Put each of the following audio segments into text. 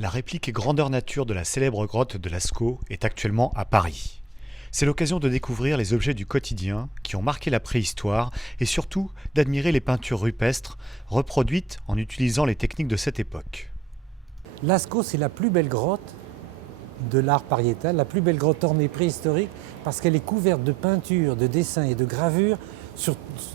La réplique grandeur nature de la célèbre grotte de Lascaux est actuellement à Paris. C'est l'occasion de découvrir les objets du quotidien qui ont marqué la préhistoire et surtout d'admirer les peintures rupestres reproduites en utilisant les techniques de cette époque. Lascaux, c'est la plus belle grotte de l'art pariétal, la plus belle grotte ornée préhistorique, parce qu'elle est couverte de peintures, de dessins et de gravures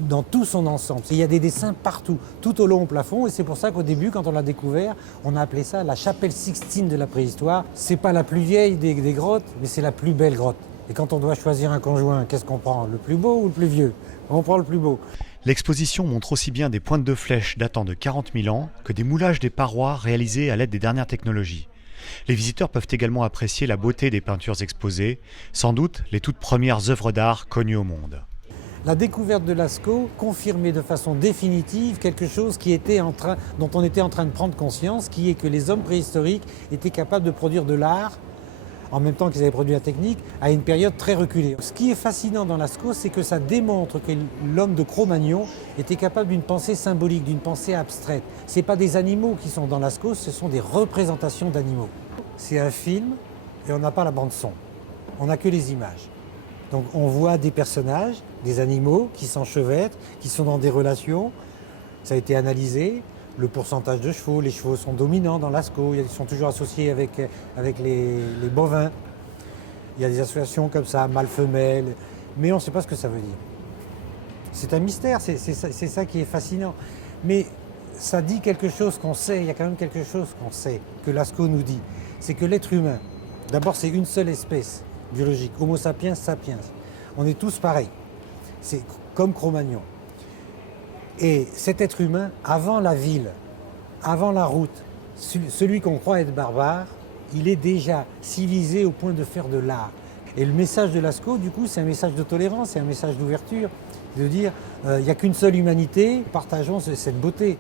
dans tout son ensemble. Il y a des dessins partout, tout au long au plafond, et c'est pour ça qu'au début, quand on l'a découvert, on a appelé ça la chapelle Sixtine de la préhistoire. C'est pas la plus vieille des grottes, mais c'est la plus belle grotte. Et quand on doit choisir un conjoint, qu'est-ce qu'on prend? Le plus beau ou le plus vieux? On prend le plus beau. L'exposition montre aussi bien des pointes de flèches datant de 40 000 ans que des moulages des parois réalisés à l'aide des dernières technologies. Les visiteurs peuvent également apprécier la beauté des peintures exposées, sans doute les toutes premières œuvres d'art connues au monde. La découverte de Lascaux confirmait de façon définitive quelque chose dont on était en train de prendre conscience, qui est que les hommes préhistoriques étaient capables de produire de l'art en même temps qu'ils avaient produit la technique, à une période très reculée. Ce qui est fascinant dans Lascaux, c'est que ça démontre que l'homme de Cro-Magnon était capable d'une pensée symbolique, d'une pensée abstraite. Ce n'est pas des animaux qui sont dans Lascaux, ce sont des représentations d'animaux. C'est un film et on n'a pas la bande-son, on n'a que les images. Donc on voit des personnages, des animaux qui s'enchevêtrent, qui sont dans des relations. Ça a été analysé. Le pourcentage de chevaux, les chevaux sont dominants dans Lascaux, ils sont toujours associés avec les bovins. Il y a des associations comme ça, mâle-femelle, mais on ne sait pas ce que ça veut dire. C'est un mystère, c'est ça qui est fascinant. Mais ça dit quelque chose qu'on sait, il y a quand même quelque chose qu'on sait, que Lascaux nous dit. C'est que l'être humain, d'abord c'est une seule espèce biologique, Homo sapiens sapiens. On est tous pareils, c'est comme Cro-Magnon. Et cet être humain, avant la ville, avant la route, celui qu'on croit être barbare, il est déjà civilisé au point de faire de l'art. Et le message de Lascaux, du coup, c'est un message de tolérance, c'est un message d'ouverture, de dire il n'y a qu'une seule humanité, partageons cette beauté.